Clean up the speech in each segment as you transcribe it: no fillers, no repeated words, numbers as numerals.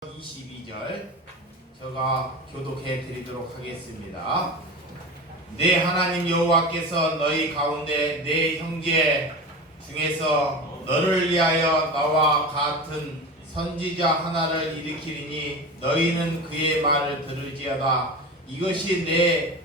22절 제가 교독해 드리도록 하겠습니다. 내 하나님 여호와께서 너희 가운데 내 형제 중에서 너를 위하여 나와 같은 선지자 하나를 일으키리니 너희는 그의 말을 들을지어다. 이것이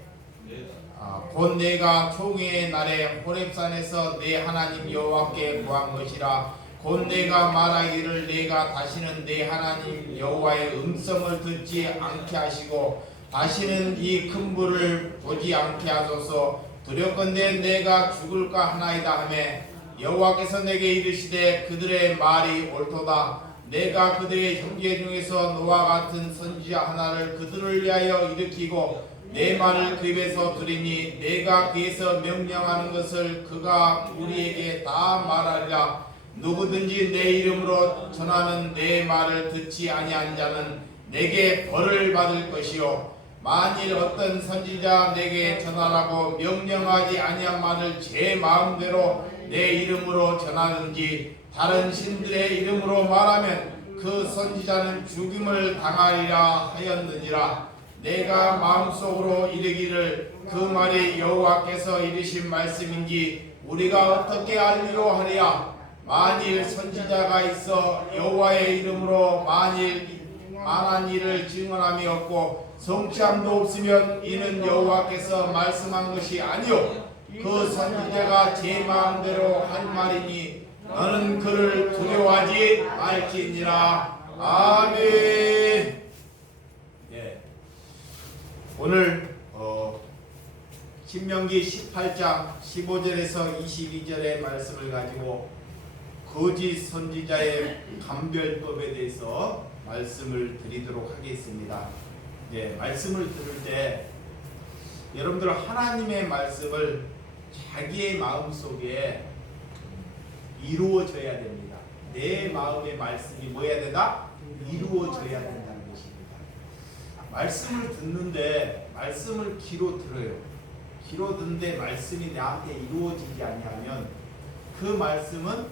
곧 내가 총회의 날에 호렙산에서 내 하나님 여호와께 구한 것이라. 곧 내가 말하기를 내가 다시는 내 하나님 여호와의 음성을 듣지 않게 하시고 다시는 이 큰 불을 보지 않게 하소서. 두렵건대 내가 죽을까 하나이다 하매 여호와께서 내게 이르시되 그들의 말이 옳도다. 내가 그들의 형제 중에서 너와 같은 선지자 하나를 그들을 위하여 일으키고 내 말을 그 입에서 들으니 내가 그에서 명령하는 것을 그가 우리에게 다 말하리라. 누구든지 내 이름으로 전하는 내 말을 듣지 아니한 자는 내게 벌을 받을 것이요 만일 어떤 선지자 내게 전하라고 명령하지 아니한 말을 제 마음대로 내 이름으로 전하든지 다른 신들의 이름으로 말하면 그 선지자는 죽임을 당하리라 하였느니라. 내가 마음속으로 이르기를 그 말이 여호와께서 이르신 말씀인지 우리가 어떻게 알리려 하리야. 만일 선지자가 있어 여호와의 이름으로 만한 일을 증언함이 없고 성취함도 없으면 이는 여호와께서 말씀한 것이 아니요 그 선지자가 제 마음대로 한 말이니 너는 그를 두려워하지 말지니라. 아멘. 오늘 신명기 18장 15절에서 22절의 말씀을 가지고 거짓 선지자의 감별법에 대해서 말씀을 드리도록 하겠습니다. 말씀을 들을 때 여러분들 하나님의 말씀을 자기의 마음속에 이루어져야 됩니다. 내 마음의 말씀이 뭐여야 된다? 이루어져야 된다는 것입니다. 말씀을 듣는데 말씀을 귀로 들어요. 귀로 듣는데 말씀이 나한테 이루어지지 아니하면 그 말씀은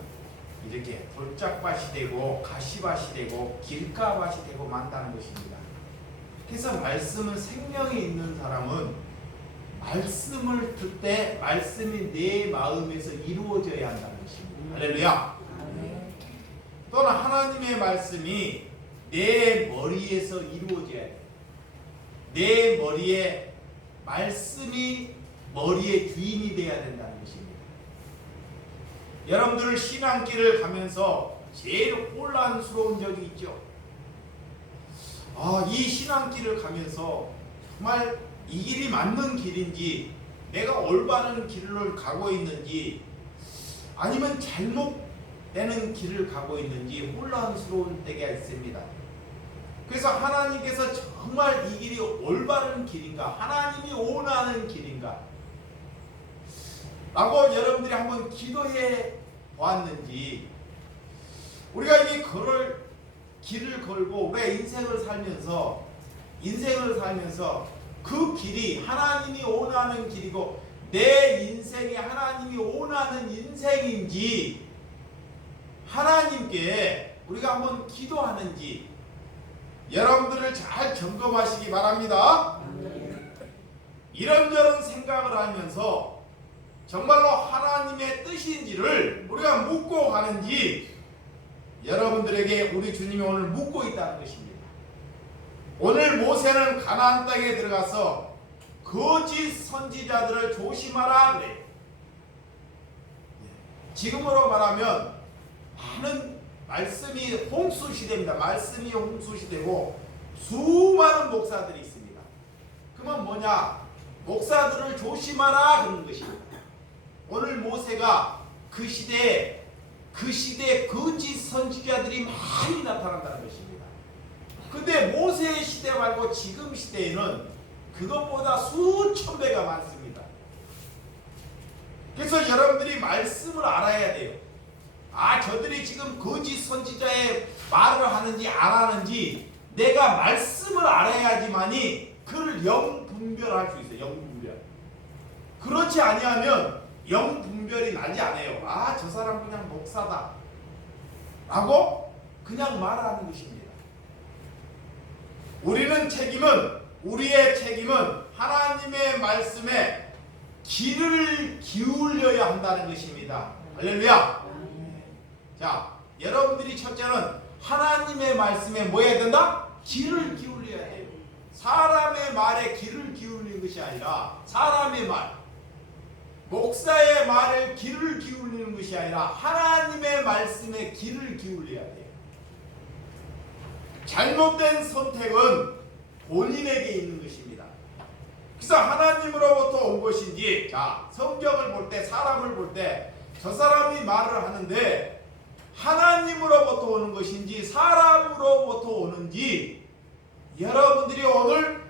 이렇게 돌짝밭이 되고 가시밭이 되고 길가밭이 되고 만다는 것입니다. 그래서 말씀은 생명이 있는 사람은 말씀을 듣 때 말씀이 내 마음에서 이루어져야 한다는 것입니다. 할렐루야. 또는 하나님의 말씀이 내 머리에서 이루어져야 돼요. 내 머리에 말씀이 머리의 주인이 되어야 된다는 것입니다. 여러분들 신앙길을 가면서 제일 혼란스러운 적이 있죠. 이 신앙길을 가면서 정말 이 길이 맞는 길인지 내가 올바른 길을 가고 있는지 아니면 잘못되는 길을 가고 있는지 혼란스러운 때가 있습니다. 그래서 하나님께서 정말 이 길이 올바른 길인가 하나님이 원하는 길인가 라고 여러분들이 한번 기도해 보았는지 우리가 이 길을 걸고 우리가 인생을 살면서 그 길이 하나님이 원하는 길이고 내 인생이 하나님이 원하는 인생인지 하나님께 우리가 한번 기도하는지 여러분들을 잘 점검하시기 바랍니다. 이런저런 생각을 하면서 정말로 하나님의 뜻인지를 우리가 묻고 가는지 여러분들에게 우리 주님이 오늘 묻고 있다는 것입니다. 오늘 모세는 가나안 땅에 들어가서 거짓 선지자들을 조심하라 그래요. 지금으로 말하면 많은 말씀이 홍수시대입니다. 말씀이 홍수시대고 수많은 목사들이 있습니다. 그러면 뭐냐? 목사들을 조심하라 그런 것입니다. 오늘 모세가 그 시대에 거짓 선지자들이 많이 나타난다는 것입니다. 근데 모세의 시대 말고 지금 시대에는 그것보다 수천 배가 많습니다. 그래서 여러분들이 말씀을 알아야 돼요. 저들이 지금 거짓 선지자의 말을 하는지 안 하는지 내가 말씀을 알아야지만이 그를 영분별할 수 있어요. 영분별. 그렇지 아니하면 영분별이 나지 않아요. 저 사람 그냥 목사다 라고 그냥 말하는 것입니다. 우리의 책임은 하나님의 말씀에 귀를 기울여야 한다는 것입니다. 할렐루야. 자, 여러분들이 첫째는 하나님의 말씀에 뭐 해야 된다? 귀를 기울여야 돼요. 사람의 말에 귀를 기울이는 것이 아니라, 사람의 말, 목사의 말에 귀를 기울이는 것이 아니라 하나님의 말씀에 귀를 기울여야 돼요. 잘못된 선택은 본인에게 있는 것입니다. 그래서 하나님으로부터 온 것인지, 자, 성경을 볼 때, 사람을 볼 때 저 사람이 말을 하는데 하나님으로부터 오는 것인지 사람으로부터 오는지, 여러분들이 오늘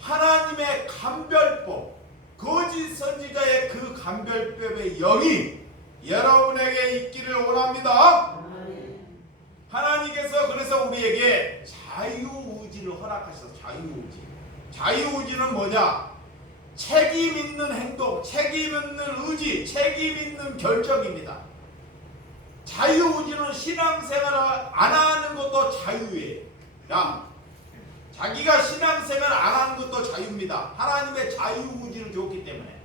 하나님의 감별법, 거짓 선지자의 그 감별법의 영이 여러분에게 있기를 원합니다. 하나님께서 그래서 우리에게 자유의지를 허락하셔서, 자유의지. 자유의지는 뭐냐? 책임 있는 행동, 책임 있는 의지, 책임 있는 결정입니다. 자유의지는 신앙생활을 안 하는 것도 자유예요. 야, 자기가 신앙생활을 안 하는 것도 자유입니다. 하나님의 자유의지를 줬기 때문에.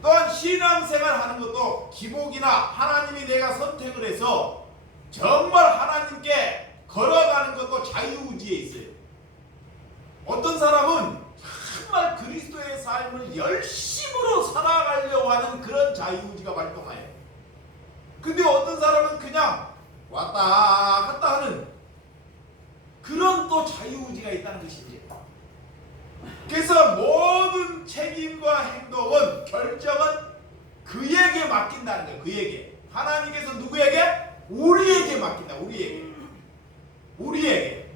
또한 신앙생활 하는 것도 기복이나 하나님이 내가 선택을 해서 정말 하나님께 걸어가는 것도 자유의지에 있어요. 어떤 사람은 정말 그리스도의 삶을 열심으로 살아가려고 하는 그런 자유의지가 발동해요. 근데 어떤 사람은 그냥 왔다 갔다 하는 그런 또 자유의지가 있다는 것이지. 그래서 모든 책임과 행동은, 결정은 그에게 맡긴다는 거예요. 그에게. 하나님께서 누구에게? 우리에게 맡긴다. 우리에게.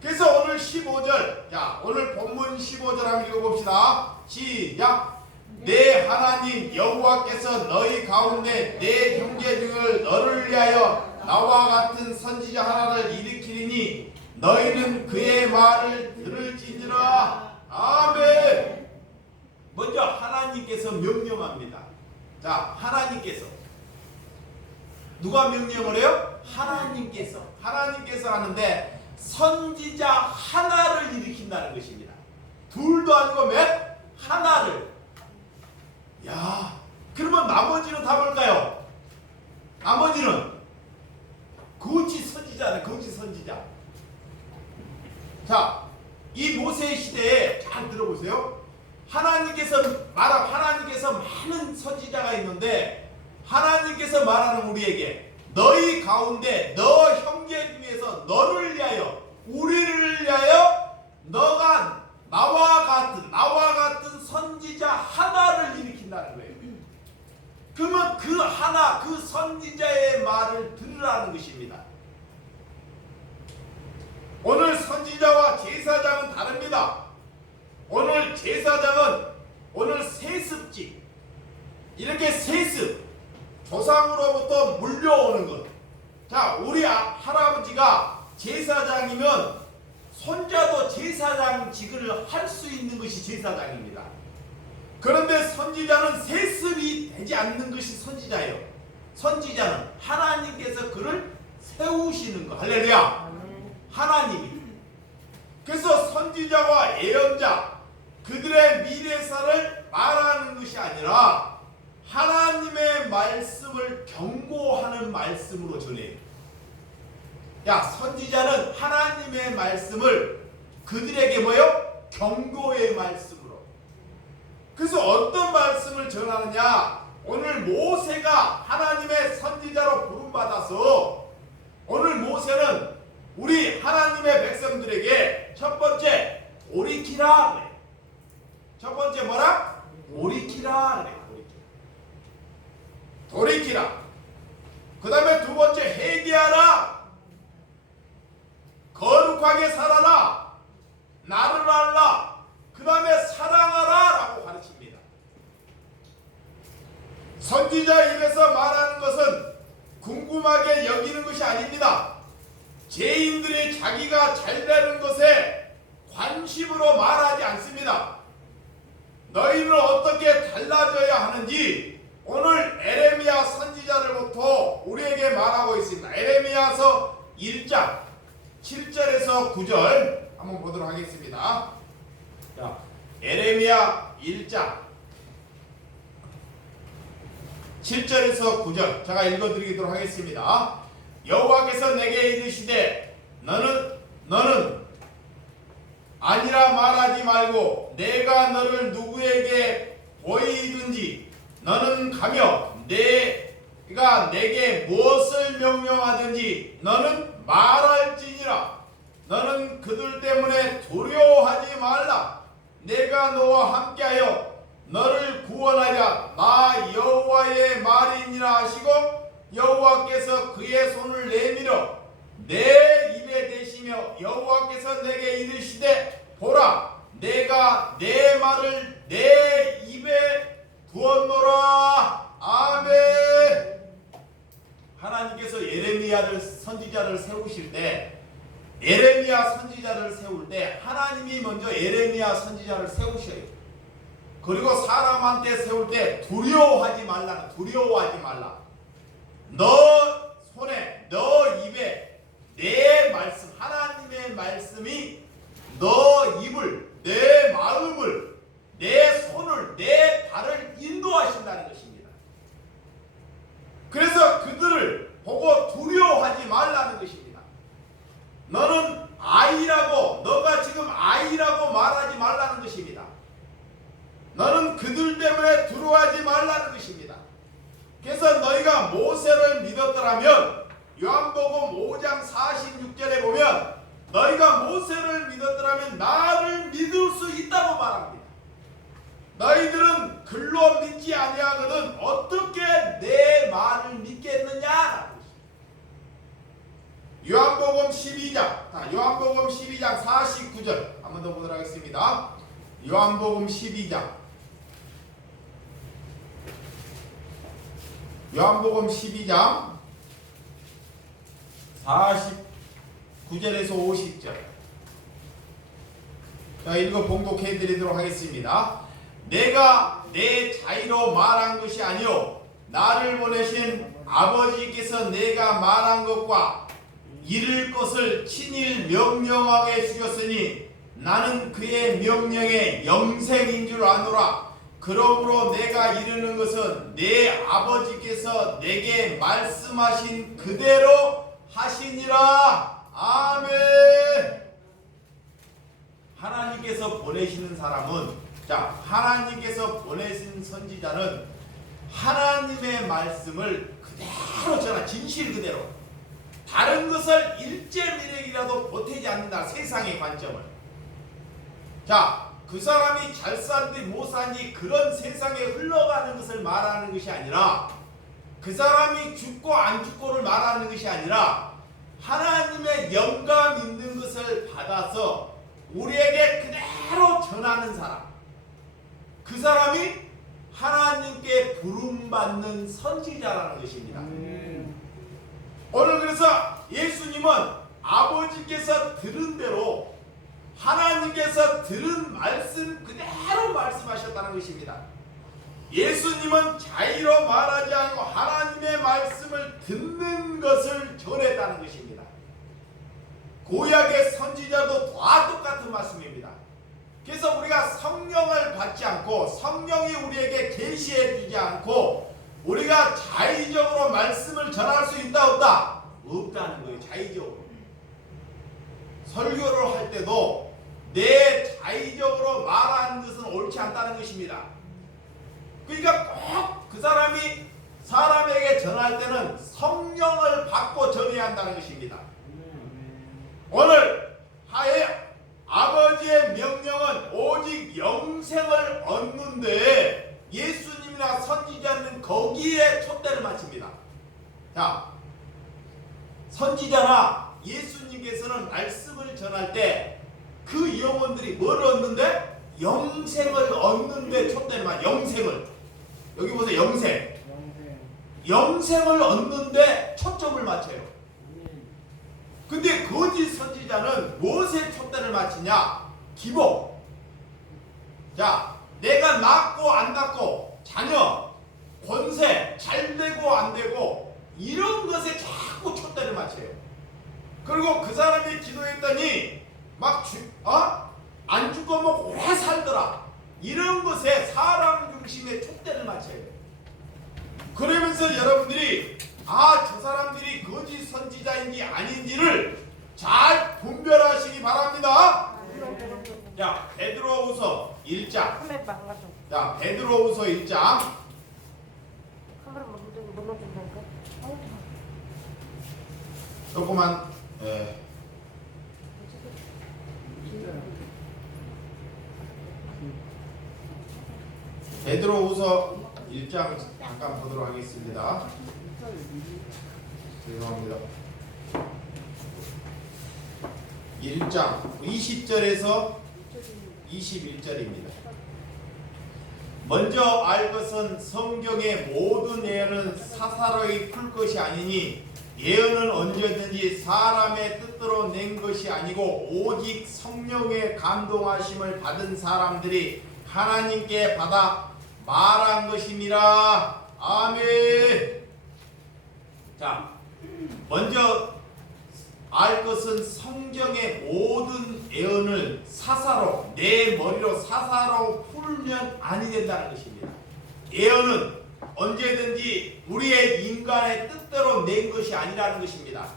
그래서 오늘 15절, 자, 오늘 본문 15절 한번 읽어봅시다. 시작. 내 하나님 여호와께서 너희 가운데 내 형제 중을 너를 위하여 나와 같은 선지자 하나를 일으키리니 너희는 그의 말을 들을지니라. 아멘. 먼저 하나님께서 명령합니다. 자, 하나님께서. 누가 명령을 해요? 하나님께서 하는데 선지자 하나를 일으킨다는 것입니다. 둘도 아니고 몇? 하나를. 야, 그러면 나머지는 다 뭘까요? 나머지는 거짓 선지자네, 거짓 선지자. 자, 이 모세 시대에 잘 들어보세요. 하나님께서 많은 선지자가 있는데 하나님께서 말하는 우리에게 너희 가운데 너 형제 중에서 너를 위하여, 우리를 위하여 너가 나와 같은 선지자 하나를 일으킨다는 거예요. 그러면 그 하나, 그 선지자의 말을 들으라는 것입니다. 오늘 선지자와 제사장은 다릅니다. 오늘 제사장은 오늘 세습직, 이렇게 세습, 조상으로부터 물려오는 것. 자, 우리 할아버지가 제사장이면 손자도 제사장직을 할 수 있는 것이 제사장입니다. 그런데 선지자는 세습이 되지 않는 것이 선지자예요. 선지자는 하나님께서 그를 세우시는 거. 할렐루야. 하나님이. 그래서 선지자와 예언자, 그들의 미래사를 말하는 것이 아니라 하나님의 말씀을 경고하는 말씀으로 전해요. 야, 선지자는 하나님의 말씀을 그들에게 뭐요? 경고의 말씀으로. 그래서 어떤 말씀을 전하느냐? 오늘 모세가 하나님의 선지자로 부름받아서 오늘 모세는 우리 하나님의 백성들에게 첫 번째 돌이키라 그래. 첫 번째 뭐라? 돌이키라 그래. 돌이키라. 그 다음에 두 번째 회개하라. 거룩하게 살아라. 나를 알라. 그 다음에 사랑하라 라고 가르칩니다. 선지자 입에서 말하는 것은 궁금하게 여기는 것이 아닙니다. 죄인들이 자기가 잘되는 것에 관심으로 말하지 않습니다. 너희는 어떻게 달라져야 하는지 오늘 에레미야 선지자로부터 우리에게 말하고 있습니다. 에레미야서 1장 7절에서 9절 한번 보도록 하겠습니다. 자, 에레미야 1장 7절에서 9절 제가 읽어드리도록 하겠습니다. 여호와께서 내게 이르시되 너는 아니라 말하지 말고 내가 너를 누구에게 보이든지 너는 가며 내가 내게 무엇을 명령하든지 너는 말할지니라. 너는 그들 때문에 두려워하지 말라. 내가 너와 함께하여 너를 구원하랴. 나 여호와의 말이니라 하시고 여호와께서 그의 손을 내밀어 내 입에 대시며 여호와께서 내게 이르시되 보라 내가 내 말을 내 입에 두었노라. 아멘. 하나님께서 예레미야를 선지자를 세우실 때 예레미야 선지자를 세울 때 하나님이 먼저 예레미야 선지자를 세우셔요. 그리고 사람한테 세울 때 두려워하지 말라. 너 손에 너 입에 내 말씀 하나님의 말씀이 너 입을 내 마음을 내 손을 내 발을 인도하신다는 것입니다. 그래서 그들을 보고 두려워하지 말라는 것입니다. 너는 아이라고 너가 지금 아이라고 말하지 말라는 것입니다. 너는 그들 때문에 두려워하지 말라는 것입니다. 그래서 너희가 모세를 믿었더라면 요한복음 5장 46절에 보면 너희가 모세를 믿었더라면 나를 믿을 수 있다고 말합니다. 너희들은 글로 믿지 아니하거든 어떻게 내 말을 믿겠느냐. 요한복음 12장 49절 한 번 더 보도록 하겠습니다. 요한복음 12장 49절에서 50절 자, 읽어 봉독해 드리도록 하겠습니다. 내가 내 자의로 말한 것이 아니요 나를 보내신 아버지께서 내가 말한 것과 이를 것을 친히 명령하게 주셨으니 나는 그의 명령에 영생인 줄 아노라. 그러므로 내가 이르는 것은 내 아버지께서 내게 말씀하신 그대로 하시니라. 아멘. 하나님께서 보내시는 사람은 하나님께서 보내신 선지자는 하나님의 말씀을 그대로 전하 진실 그대로 다른 것을 일제미력이라도 보태지 않는다. 세상의 관점을. 그 사람이 잘 사는지 못 사는지 그런 세상에 흘러가는 것을 말하는 것이 아니라 그 사람이 죽고 안 죽고를 말하는 것이 아니라 하나님의 영감 있는 것을 받아서 우리에게 그대로 전하는 사람, 그 사람이 하나님께 부름받는 선지자라는 것입니다. 오늘 그래서 예수님은 아버지께서 들은 대로 하나님께서 들은 말씀 그대로 말씀하셨다는 것입니다. 예수님은 자의로 말하지 않고 하나님의 말씀을 듣는 것을 전했다는 것입니다. 구약의 선지자도 다 똑같은 말씀입니다. 그래서 우리가 성령을 받지 않고 성령이 우리에게 계시해 주지 않고 우리가 자의적으로 말씀을 전할 수 있다 없다? 없다는 거예요. 자의적으로. 설교를 할 때도 내 자의적으로 말하는 것은 옳지 않다는 것입니다. 그러니까 꼭 그 사람이 사람에게 전할 때는 성령을 받고 전해야 한다는 것입니다. 오늘 하에 아버지의 명령은 오직 영생을 얻는데 예수님이나 선지자는 거기에 촛대를 맞춥니다. 자, 선지자나 예수님께서는 말씀을 전할 때 그 영혼들이 뭘 얻는데? 영생을 얻는데 촛대를 맞. 영생을. 여기 보세요. 영생을 얻는데 초점을 맞춰요. 근데 거짓 선지자는 무엇에 촛대를 맞추냐? 기복. 자, 내가 낳고 안 낳고 자녀, 권세, 잘 되고 안 되고 이런 것에 자꾸 촛대를 맞춰요. 그리고 그 사람이 기도했더니 안 죽고 뭐 오래 살더라. 이런 것에 사람 중심의 촛대를 맞춰야 돼요. 그러면서 여러분들이 저 사람들이 거짓 선지자인지 아닌지를 잘 분별하시기 바랍니다. 자, 베드로후서 1장. 자, 베드로후서 1장. 조그만 베드로후서 1장 잠깐 보도록 하겠습니다. 죄송합니다. 1장 20절에서 21절입니다. 먼저 알 것은 성경의 모든 예언은 사사로이 풀 것이 아니니 예언은 언제든지 사람의 뜻대로 낸 것이 아니고 오직 성령의 감동하심을 받은 사람들이 하나님께 받아 말한 것임이라. 아멘. 자, 먼저 알 것은 성경의 모든 예언을 사사로, 내 머리로 사사로 풀면 아니 된다는 것입니다. 예언은 언제든지 우리의 인간의 뜻대로 낸 것이 아니라는 것입니다.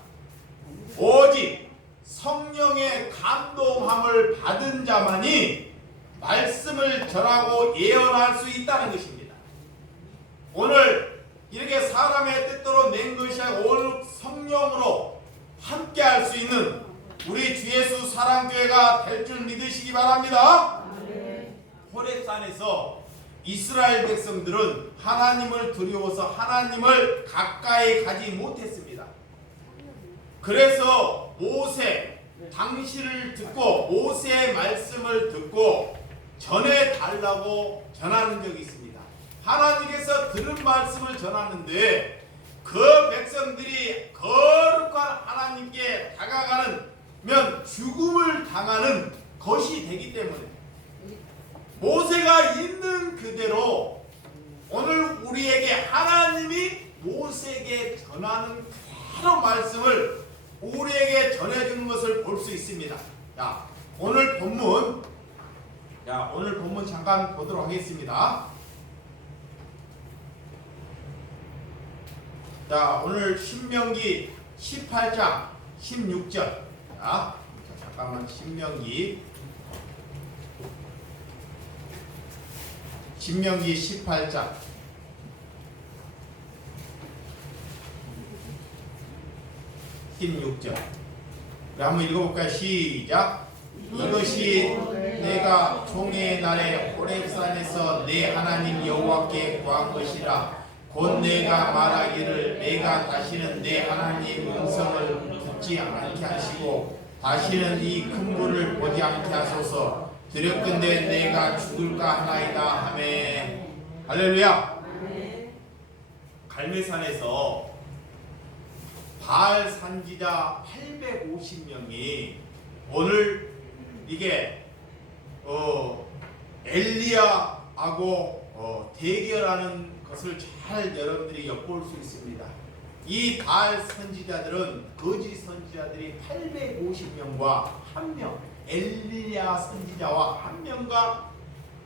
오직 성령의 감동함을 받은 자만이 말씀을 전하고 예언할 수 있다는 것입니다. 오늘 이렇게 사람의 뜻대로 낸 것이 아니고 오늘 성령으로 함께 할 수 있는 우리 주 예수 사랑교회가 될 줄 믿으시기 바랍니다. 호렙산에서 이스라엘 백성들은 하나님을 두려워서 하나님을 가까이 가지 못했습니다. 그래서 모세 당시를 듣고 모세의 말씀을 듣고 전해달라고 전하는 적이 있습니다. 하나님께서 들은 말씀을 전하는데 그 백성들이 거룩한 하나님께 다가가면 죽음을 당하는 것이 되기 때문에 모세가 있는 그대로 오늘 우리에게 하나님이 모세에게 전하는 그대로 말씀을 우리에게 전해주는 것을 볼 수 있습니다. 자, 오늘 본문 잠깐 보도록 하겠습니다. 자, 오늘 신명기 18장 16절. 자, 잠깐만 신명기 18장 16절. 우리 한번 읽어볼까요? 시작. 이것이 내가 종의 날에 호렙산에서 내 하나님 여호와께 구한 것이라. 곧 내가 말하기를 내가 다시는 내 하나님 음성을 듣지 않게 하시고 다시는 이 큰 불을 보지 않게 하소서. 두렵건대 내가 죽을까 하나이다 하매. 할렐루야. 갈매산에서 바알 선지자 850명이 오늘 이게 엘리야하고 대결하는 것을 잘 여러분들이 엿볼 수 있습니다. 이 바알 선지자들은 거짓 선지자들이 850명과 한 명, 엘리야 선지자와 한 명과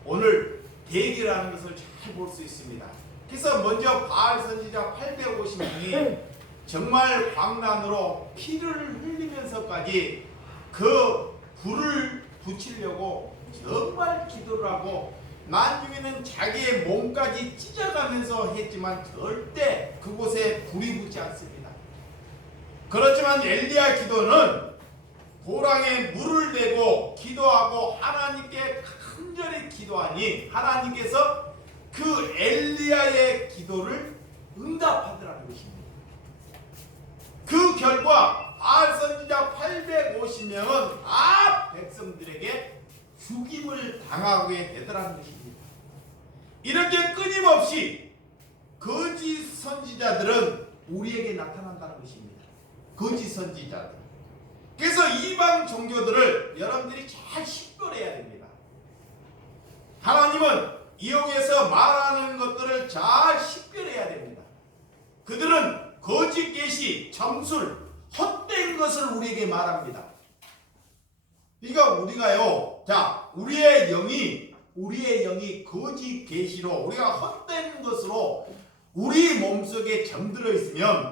오늘 대결하는 것을 잘 볼 수 있습니다. 그래서 먼저 바알 선지자 850명이 정말 광란으로 피를 흘리면서까지 그 불을 붙이려고 정말 기도를 하고 나중에는 자기의 몸까지 찢어가면서 했지만 절대 그곳에 불이 붙지 않습니다. 그렇지만 엘리야 기도는 도랑에 물을 대고 기도하고 하나님께 간절히 기도하니 하나님께서 그 엘리야의 기도를 응답하더라는 것입니다. 그 결과 바알 선지자 850명은 다 백성들에게 죽임을 당하게 되더라는 것입니다. 이렇게 끊임없이 거짓 선지자들은 우리에게 나타난다는 것입니다. 거짓 선지자들. 그래서 이방 종교들을 여러분들이 잘 식별해야 됩니다. 하나님은 이용해서 말하는 것들을 잘 식별해야 됩니다. 그들은 거짓 계시, 점술, 헛된 헛된 것을 우리에게 말합니다. 그러니까 우리가요, 자, 우리의 영이 거짓 계시로 우리가 헛된 것으로 우리 몸속에 병들어 있으면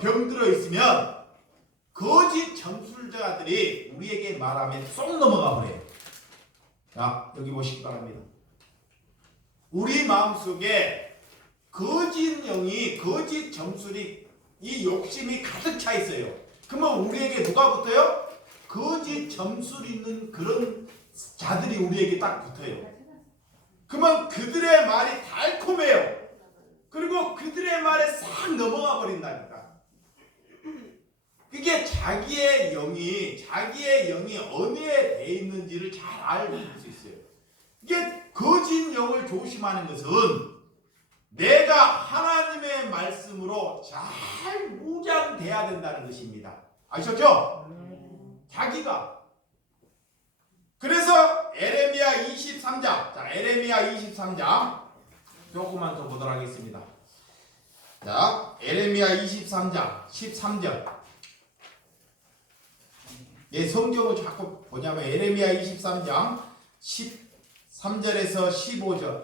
거짓 점술자들이 우리에게 말하면 쏙 넘어가 버려요. 자, 여기 보시기 바랍니다. 우리 마음속에 거짓 영이, 거짓 점술이, 이 욕심이 가득 차 있어요. 그러면 우리에게 누가 붙어요? 거짓 점술 있는 그런 자들이 우리에게 딱 붙어요. 그러면 그들의 말이 달콤해요. 그리고 그들의 말에 싹 넘어가 버린다니까. 그게 자기의 영이 어디에 돼 있는지를 잘 알고 있을 수 있어요. 이게 거짓 영을 조심하는 것은 내가 하나님의 말씀으로 잘 무장돼야 된다는 것입니다. 아셨죠? 자기가. 그래서 에레미야 23장, 자, 에레미야 23장 조금만 더 보도록 하겠습니다. 자, 에레미야 23장 13절. 내 성경을 자꾸 보냐면 에레미야 23장 13절에서 15절.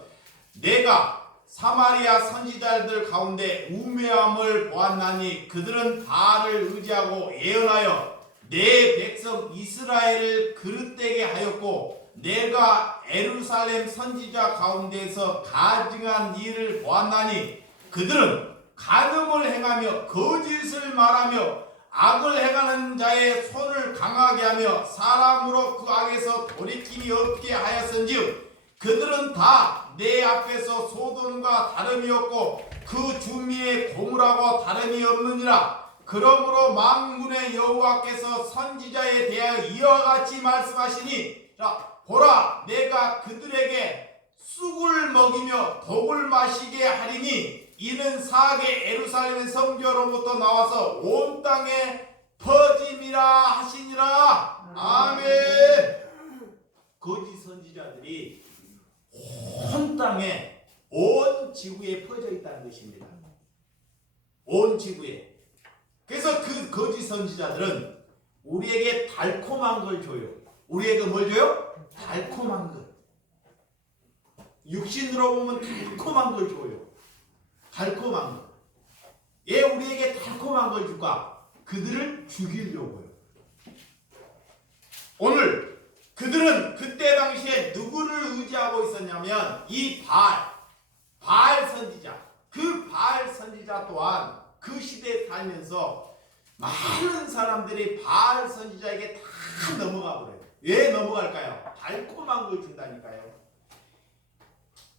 내가 사마리아 선지자들 가운데 우매함을 보았나니 그들은 바알을 의지하고 예언하여 내 백성 이스라엘을 그릇되게 하였고 내가 예루살렘 선지자 가운데서 가증한 일을 보았나니 그들은 간음을 행하며 거짓을 말하며 악을 행하는 자의 손을 강하게 하며 사람으로 그 악에서 돌이킴이 없게 하였은즉 그들은 다 내 앞에서 소돔과 다름이 없고 그 주미의 고물하고 다름이 없느니라. 그러므로 만군의 여호와께서 선지자에 대하여 이와 같이 말씀하시니, 자, 보라, 내가 그들에게 쑥을 먹이며 독을 마시게 하리니 이는 사악의 예루살렘의 성교로부터 나와서 온 땅에 퍼짐이라 하시니라. 아멘. 거짓 선지자들이 온 땅에, 온 지구에 퍼져 있다는 것입니다. 온 지구에. 그래서 그 거짓 선지자들은 우리에게 달콤한 걸 줘요. 우리에게 뭘 줘요? 달콤한 것. 육신으로 보면 달콤한 걸 줘요. 달콤한 것. 왜 우리에게 달콤한 걸 줄까? 그들을 죽이려고요. 오늘 그들은 그때 당시에 누구를 의지하고 있었냐면 이 바알 선지자. 그 바알 선지자 또한 그 시대에 살면서 많은 사람들이 바알 선지자에게 다 넘어가 버려요. 왜 넘어갈까요? 달콤한 걸 준다니까요.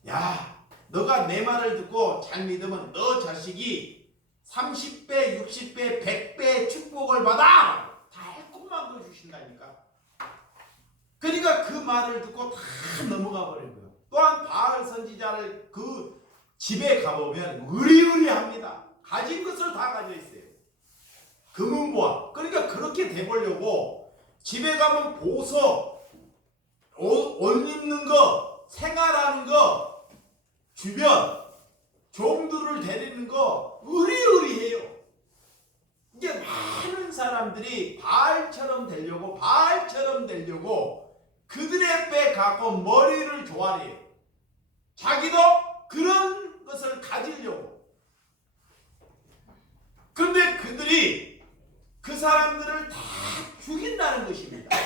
야, 너가 내 말을 듣고 잘 믿으면 너 자식이 30배, 60배, 100배 축복을 받아. 달콤한 걸 주신다니까. 그러니까 그 말을 듣고 다 넘어가 버린 거예요. 또한 바알 선지자를 그 집에 가보면 의리의리합니다. 가진 것을 다 가져 있어요. 금은보화. 그러니까 그렇게 돼보려고 집에 가면 보석, 옷 입는 거, 생활하는 거, 주변 종들을 데리는 거 의리의리해요. 이게 많은 사람들이 바알처럼 되려고 그들의 배 갖고 머리를 조아려요. 자기도 그런 것을 가지려고. 그런데 그들이 그 사람들을 다 죽인다는 것입니다.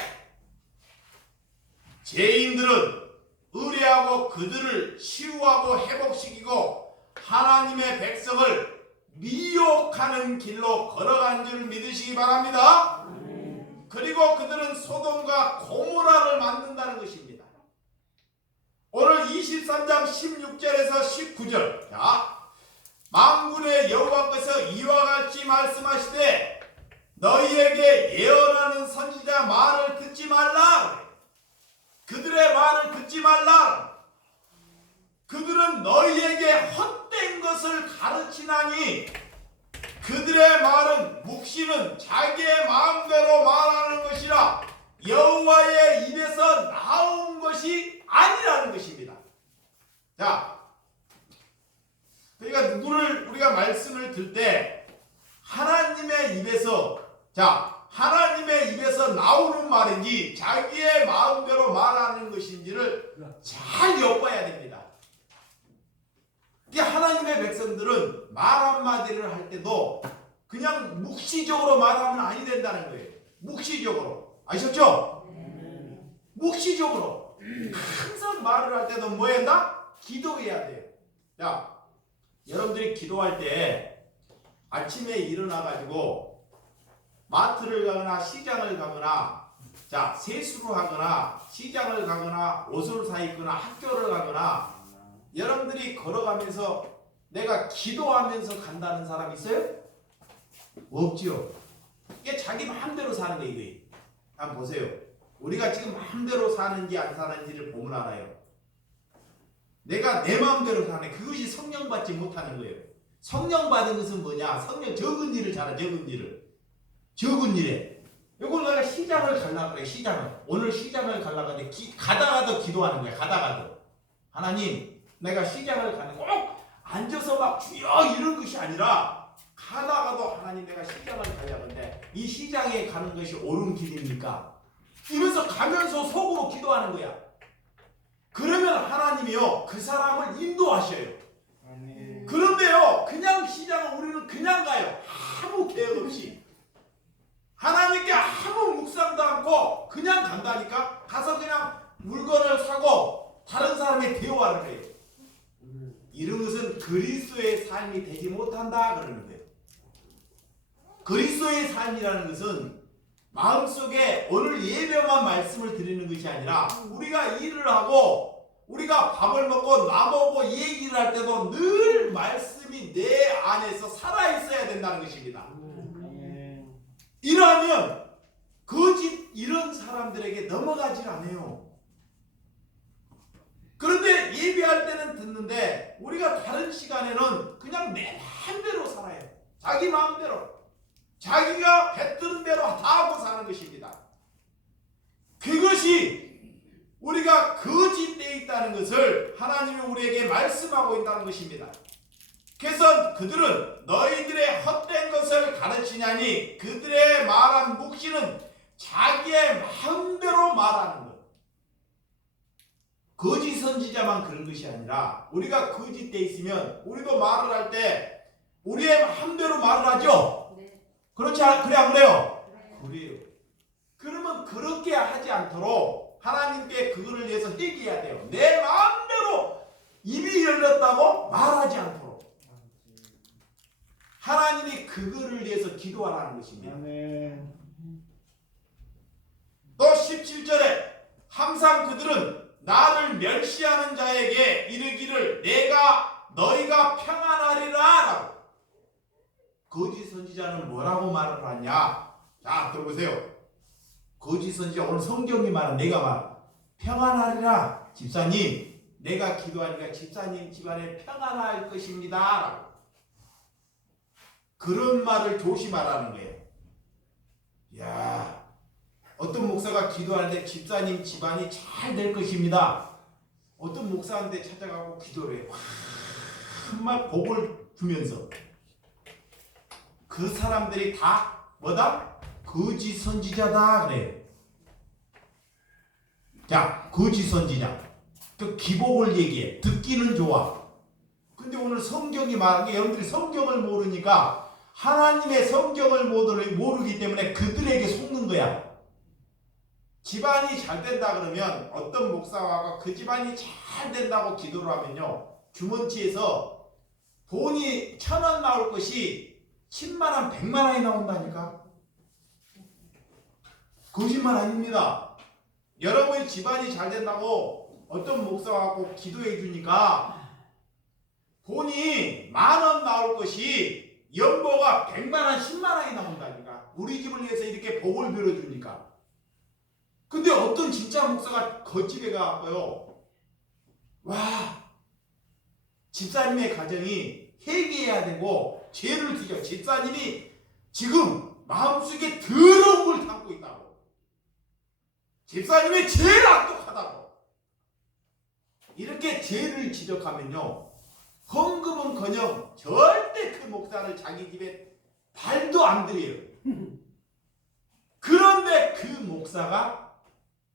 죄인들은 의뢰하고 그들을 치유하고 회복시키고 하나님의 백성을 미혹하는 길로 걸어간 줄 믿으시기 바랍니다. 그리고 그들은 소돔과 고모라를 만든다는 것입니다. 오늘 23장 16절에서 19절. 자, 만군의 여호와께서 이와 같이 말씀하시되 너희에게 예언하는 선지자 말을 듣지 말라. 그들의 말을 듣지 말라. 그들은 너희에게 헛된 것을 가르치나니 그들의 말은 묵시는 자기의 마음대로 말하는 것이라 여호와의 입에서 나온 것이 아니라는 것입니다. 자, 그러니까 누구를 우리가 말씀을 들 때 하나님의 입에서, 자, 하나님의 입에서 나오는 말인지 자기의 마음대로 말하는 것인지를 잘 엿봐야 됩니다. 하나님의 백성들은 말 한마디를 할 때도 그냥 묵시적으로 말하면 아니 된다는 거예요. 묵시적으로. 아셨죠? 묵시적으로. 항상 말을 할 때도 뭐 한다? 기도해야 돼요. 자, 여러분들이 기도할 때 아침에 일어나 가지고 마트를 가거나 시장을 가거나 자, 세수를 하거나 시장을 가거나 옷을 사 입거나 학교를 가거나 여러분들이 걸어가면서 내가 기도하면서 간다는 사람 있어요? 없지요. 이게 자기 마음대로 사는 게 이거예요. 한번 보세요. 우리가 지금 마음대로 사는지 안 사는지를 보면 알아요. 내가 내 마음대로 사네. 그것이 성령 받지 못하는 거예요. 성령 받은 것은 뭐냐? 성령 적은 일을 잘하. 적은 일을. 적은 일에. 이걸 내가 시장을 가려고 그래. 시장을. 오늘 시장을 가려고 하는데 가다가도 기도하는 거야. 가다가도. 하나님 내가 시장을 가는 꼭 앉아서 막 주여 이런 것이 아니라 가다가도 하나님 내가 시장을 가려고 하는데 이 시장에 가는 것이 옳은 길입니까? 이러면서 가면서 속으로 기도하는 거야. 그러면 하나님이요 그 사람을 인도하셔요. 그런데요 그냥 시장을 우리는 그냥 가요. 아무 계획 없이 하나님께 아무 묵상도 않고 그냥 간다니까. 가서 그냥 물건을 사고 다른 사람의 대화를 해요. 이런 것은 그리스도의 삶이 되지 못한다 그러는 거예요. 그리스도의 삶이라는 것은 마음속에 오늘 예배만 말씀을 드리는 것이 아니라 우리가 일을 하고 우리가 밥을 먹고 나보고 얘기를 할 때도 늘 말씀이 내 안에서 살아있어야 된다는 것입니다. 이러하면 거짓 이런 사람들에게 넘어가질 않아요. 그런데 예배할 때는 듣는데 우리가 다른 시간에는 그냥 내 마음대로 살아요. 자기 마음대로. 자기가 뱉드는 대로 다 하고 사는 것입니다. 그것이 우리가 거짓되어 있다는 것을 하나님이 우리에게 말씀하고 있다는 것입니다. 그래서 그들은 너희들의 헛된 것을 가르치냐니 그들의 말한 묵시는 자기의 마음대로 말하는 것. 거짓 선지자만 그런 것이 아니라 우리가 거짓되어 있으면 우리도 말을 할 때 우리의 마음대로 말을 하죠. 그렇지 그래 안 그래요? 그래요. 그러면 그렇게 하지 않도록 하나님께 그거를 위해서 회개해야 돼요. 내 마음대로 입이 열렸다고 말하지 않도록 하나님이 그거를 위해서 기도하라는 것입니다. 또 17절에 항상 그들은 나를 멸시하는 자에게 이르기를 너희가 평안하리라 라고. 거짓 선지자는 뭐라고 말을 하냐? 자 들어보세요. 거짓 선지자 오늘 성경이 말은 내가 말 평안하리라. 집사님 내가 기도하니까 집사님 집안에 평안할 것입니다 라고. 그런 말을 조심하라는 거예요. 야, 어떤 목사가 기도하는데 집사님 집안이 잘 될 것입니다. 어떤 목사한테 찾아가고 기도를 해요. 정말 복을 주면서 그 사람들이 다 뭐다? 거짓 선지자다 그래요. 자, 거짓 선지자. 그 기복을 얘기해. 듣기는 좋아. 근데 오늘 성경이 말한 게 여러분들이 성경을 모르니까 하나님의 성경을 모르기 때문에 그들에게 속는 거야. 집안이 잘 된다 그러면 어떤 목사가 그 집안이 잘 된다고 기도를 하면요. 주머니에서 돈이 1,000원 나올 것이 10만원, 100만원이 나온다니까. 거짓말 아닙니다. 여러분 집안이 잘 된다고 어떤 목사하고 기도해 주니까 돈이 10,000원 나올 것이 연보가 100만원, 10만원이 나온다니까. 우리 집을 위해서 이렇게 복을 빌어주니까. 근데 어떤 진짜 목사가 겉집에 가고요. 와, 집사님의 가정이 회개해야 되고 죄를 지죠. 집사님이 지금 마음속에 더러운 걸 담고 있다고. 집사님이 제일 악독하다고. 이렇게 죄를 지적하면요. 헌금은커녕 절대 그 목사를 자기 집에 발도 안 들여요. 그런데 그 목사가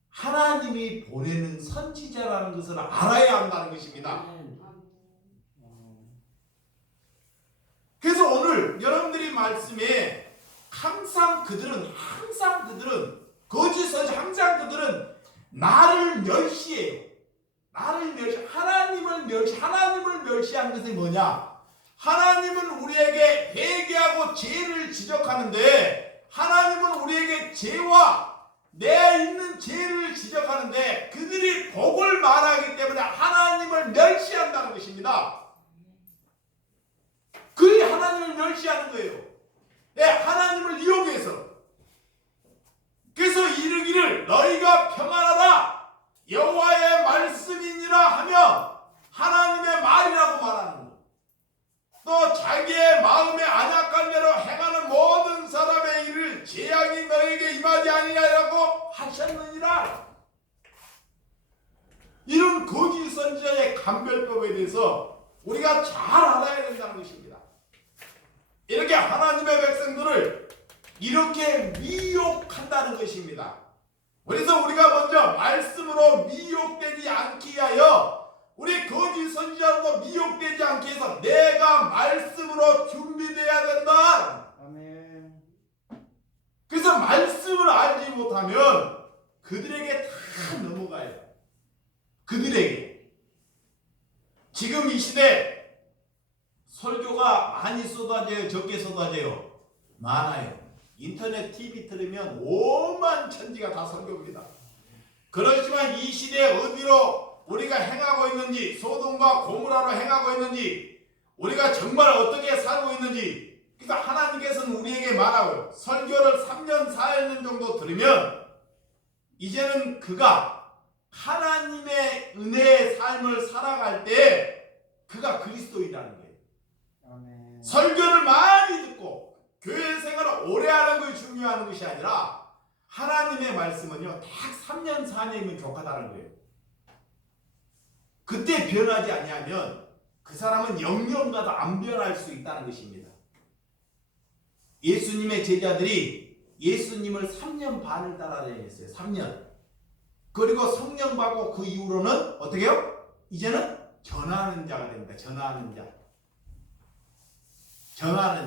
하나님이 보내는 선지자라는 것을 알아야 한다는 것입니다. 그래서 오늘 여러분들이 말씀에 항상 그들은 거짓 선지자, 항상 그들은 나를 멸시해요. 나를 멸시, 하나님을 멸시하는 것이 뭐냐? 하나님은 우리에게 회개하고 죄를 지적하는데, 하나님은 우리에게 죄와 내 있는 죄를 지적하는데, 그들이 복을 말하기 때문에 하나님을 멸시한다는 것입니다. 그들이 하나님을 멸시하는 거예요. 네, 하나님을 이용해서. 그래서 이르기를 너희가 평안하다 여호와의 말씀이니라 하며 하나님의 말이라고 말하는 거예요. 또 자기의 마음에 안약한 대로 행하는 모든 사람의 일을 재앙이 너희에게 임하지 아니하라고 하셨느니라. 이런 거짓 선지자의 감별법에 대해서 우리가 잘 알아야 된다는 것입니다. 이렇게 하나님의 백성들을 이렇게 미혹한다는 것입니다. 그래서 우리가 먼저 말씀으로 미혹되지 않기 위하여, 우리 거짓 선지자로도 미혹되지 않기 위해서 내가 말씀으로 준비되어야 된다. 아멘. 그래서 말씀을 알지 못하면 그들에게 다 넘어가요. 그들에게. 지금 이 시대 설교가 많이 쏟아져요? 적게 쏟아져요? 많아요. 인터넷 TV 틀으면 오만 천지가 다 설교입니다. 그렇지만 이 시대에 어디로 우리가 행하고 있는지, 소돔과 고모라로 행하고 있는지, 우리가 정말 어떻게 살고 있는지, 그러니까 하나님께서는 우리에게 말하고요. 설교를 3년 4년 정도 들으면 이제는 그가 하나님의 은혜의 삶을 살아갈 때 그가 그리스도이라는 거예요. 아멘. 설교를 많이 듣고 교회 생활을 오래 하는 것이 중요한 것이 아니라 하나님의 말씀은요, 딱 3년 4년이면 족하다는 거예요. 그때 변하지 아니하면 그 사람은 영영가도 안 변할 수 있다는 것입니다. 예수님의 제자들이 예수님을 3년 반을 따라다녔어요. 3년. 그리고 성령 받고 그 이후로는 어떻게 해요? 이제는 전하는 자가 됩니다. 전하는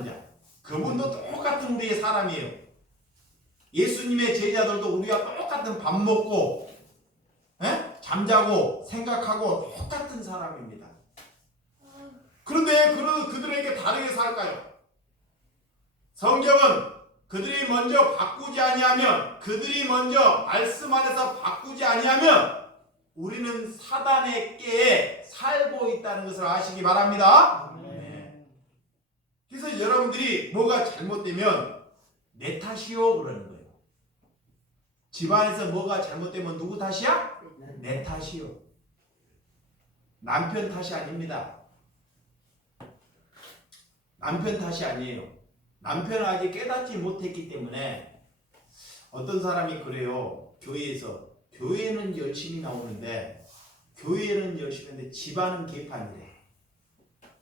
자. 그분도 똑같은 우리의 사람이에요. 예수님의 제자들도 우리가 똑같은 밥 먹고 잠자고 생각하고 똑같은 사람입니다. 그런데 그들에게 다르게 살까요? 성경은 그들이 먼저 바꾸지 아니하면, 그들이 먼저 말씀 안에서 바꾸지 아니하면 우리는 사단의 깨에 살고 있다는 것을 아시기 바랍니다. 그래서 여러분들이 뭐가 잘못되면 내 탓이요 그러는 거예요. 집안에서 뭐가 잘못되면 누구 탓이야? 내 탓이요. 남편 탓이 아닙니다. 남편 탓이 아니에요. 남편은 아직 깨닫지 못했기 때문에. 어떤 사람이 그래요. 교회는 열심히 나오는데, 교회는 열심히 하는데 집안은 개판이래.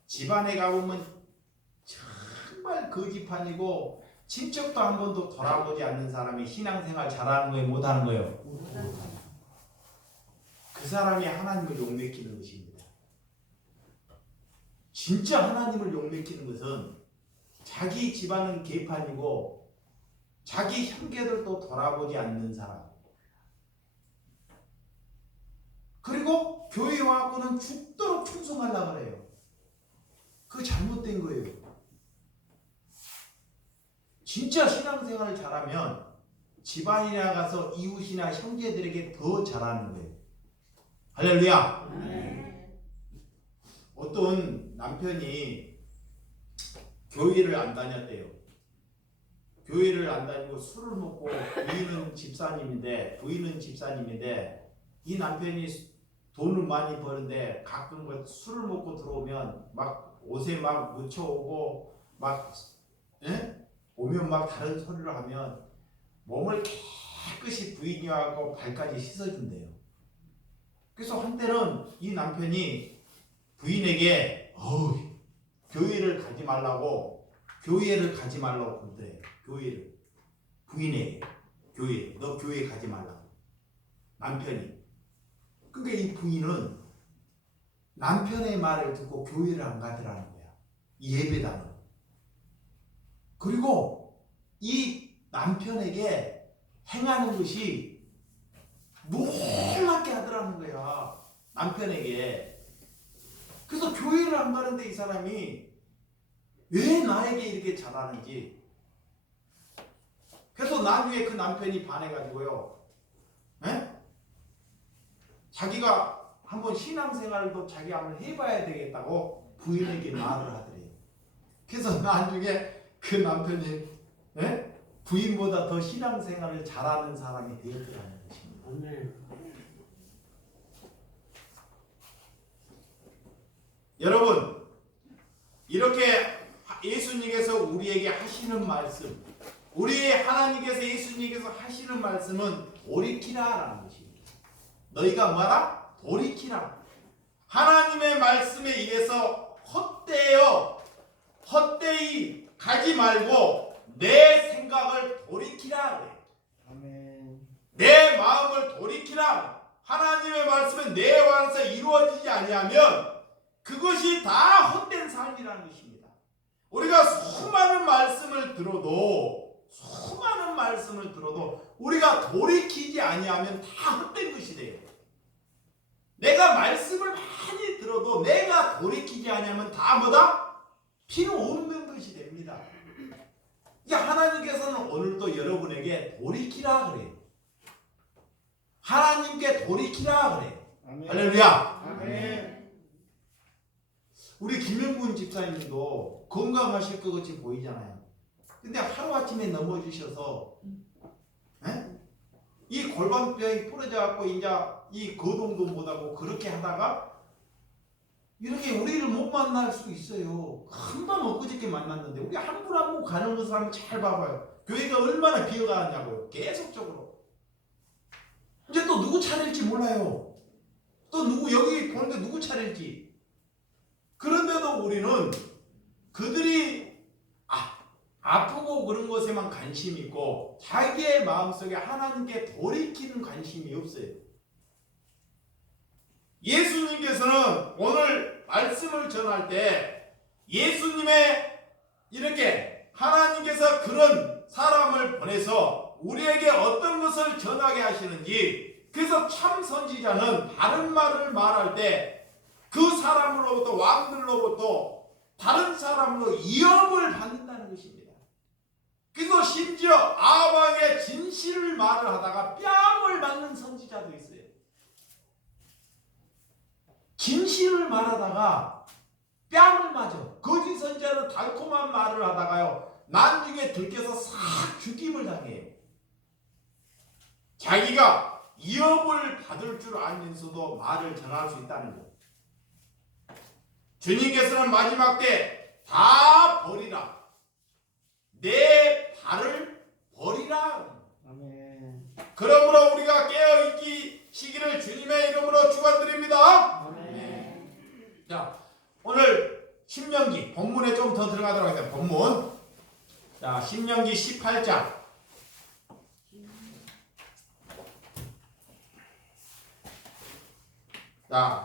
집안에 가보면 정말 거지판이고 친척도 한 번도 돌아보지 않는 사람이 신앙생활 잘하는 거예요? 못하는 거예요? 그 사람이 하나님을 욕먹히는 것입니다. 진짜 하나님을 욕먹히는 것은 자기 집안은 개판이고 자기 형제들도 돌아보지 않는 사람, 그리고 교회 와서는 죽도록 충성하려고 그래요. 그거 잘못된 거예요. 진짜 신앙생활을 잘하면 집안에 나가서 이웃이나 형제들에게 더 잘하는 거예요. 할렐루야. 어떤 남편이 교회를 안 다녔대요. 교회를 안 다니고 술을 먹고, 부인은 집사님인데 이 남편이 돈을 많이 버는데 가끔 술을 먹고 들어오면 막 옷에 막 묻혀오고 막 오면 막 다른 소리를 하면 몸을 깨끗이 부인이 하고 발까지 씻어준대요. 그래서 한때는 이 남편이 부인에게 교회를 가지 말라고 그러더래요. 교회를 부인에게. 교회. 너 교회 가지 말라. 남편이. 그러니까 이 부인은 남편의 말을 듣고 교회를 안 가더라는 거야. 이 예배당을. 그리고 이 남편에게 행하는 것이 놀랍게 하더라는 거야. 남편에게. 그래서 교회를 안 가는데 이 사람이 왜 나에게 이렇게 잘하는지. 그래서 나중에 그 남편이 반해가지고요. 에? 자기가 한번 신앙생활도 자기 한번 해봐야 되겠다고 부인에게 말을 하더래요. 그래서 나중에 그 남편이 부인보다 더 신앙생활을 잘하는 사람이 되었더라는 것입니다. 아멘. 여러분, 이렇게 예수님께서 우리에게 하시는 말씀, 우리 하나님께서 예수님께서 하시는 말씀은 돌이키라라는 것입니다. 너희가 뭐라? 돌이키라. 하나님의 말씀에 의해서 헛되이 가지 말고 내 생각을 돌이키라 그래. 아멘. 내 마음을 돌이키라. 하나님의 말씀은 내 안에서 이루어지지 아니하면 그것이 다 헛된 삶이라는 것입니다. 우리가 수많은 말씀을 들어도 우리가 돌이키지 아니하면 다 헛된 것이 돼요. 내가 말씀을 많이 들어도 내가 돌이키지 아니하면 다 뭐다? 필요 없는 것이 됩니다. 하나님께서는 오늘도 여러분에게 돌이키라 그래요. 하나님께 돌이키라 그래요. 아멘. 할렐루야. 아멘. 우리 김영군 집사님도 건강하실 것 같이 보이잖아요. 근데 하루아침에 넘어지셔서 이 골반뼈이 부러져갖고 이제 이 거동도 못하고 그렇게 하다가 이렇게 우리를 못 만날 수 있어요. 한번 엊그저께 만났는데 우리 한 분 한 분 가는 것을 한번 잘 봐봐요. 교회가 얼마나 비어가느냐고요. 계속적으로. 이제 또 누구 차례일지 몰라요. 또 누구 여기 보는데 누구 차례일지. 그런데도 우리는 그들이 아프고 그런 것에만 관심이 있고 자기의 마음속에 하나님께 돌이키는 관심이 없어요. 예수님께서는 오늘 말씀을 전할 때 예수님의 이렇게 하나님께서 그런 사람을 보내서 우리에게 어떤 것을 전하게 하시는지, 그래서 참 선지자는 다른 말을 말할 때 그 사람으로부터, 왕들로부터 다른 사람으로 위협을 받는다는 것입니다. 그래서 심지어 아방의 진실을 말을 하다가 뺨을 맞는 선지자도 있어요. 진실을 말하다가 뺨을 맞아. 거짓 선지자는 달콤한 말을 하다가요 나중에 들켜서 싹 죽임을 당해요. 자기가 위협을 받을 줄 알면서도 말을 전할 수 있다는 것. 주님께서는 마지막 때 다 버리라. 내 발을 버리라. 아멘. 그러므로 우리가 깨어있기 시기를 주님의 이름으로 축원드립니다. 아멘. 자, 오늘 신명기 본문에 좀 더 들어가도록 하겠습니다. 본문. 자, 신명기 18장. 자,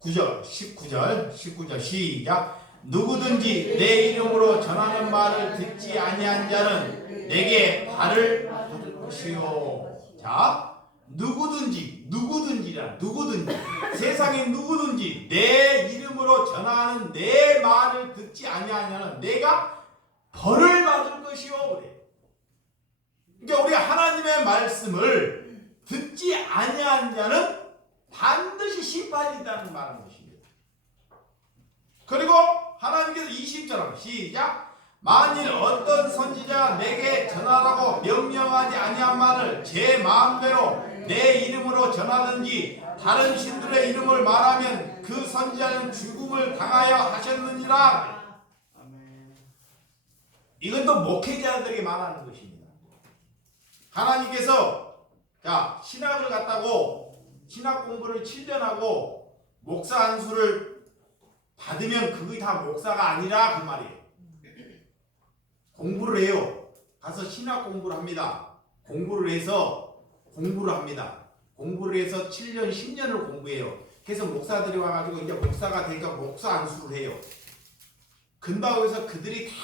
19절 시작. 누구든지 내 이름으로 전하는 말을 듣지 아니한 자는 내게 발을 받을 것이요. 자, 누구든지라 누구든지 세상에 누구든지 내 이름으로 전하는 내 말을 듣지 아니한 자는 내가 벌을 받을 것이요. 그래. 그러니까 우리 하나님의 말씀을 듣지 아니한 자는 반드시 심판이 있다는 말인 것입니다. 그리고 하나님께서 20절 시작. 만일 어떤 선지자가 내게 전하라고 명령하지 아니한 말을 제 마음대로 내 이름으로 전하든지 다른 신들의 이름을 말하면 그 선지자는 죽음을 당하여 하셨느니라. 아멘. 이건 또 목회자들에게 말하는 것입니다. 하나님께서 자, 신학을 갖다고 신학 공부를 7년 하고 목사 안수를 받으면 그게 다 목사가 아니라 그 말이에요. 공부를 해요. 가서 신학 공부를 합니다. 공부를 해서 7년 10년을 공부해요. 그래서 목사들이 와가지고 이제 목사가 되니까 목사 안수를 해요. 근방에서 그들이 다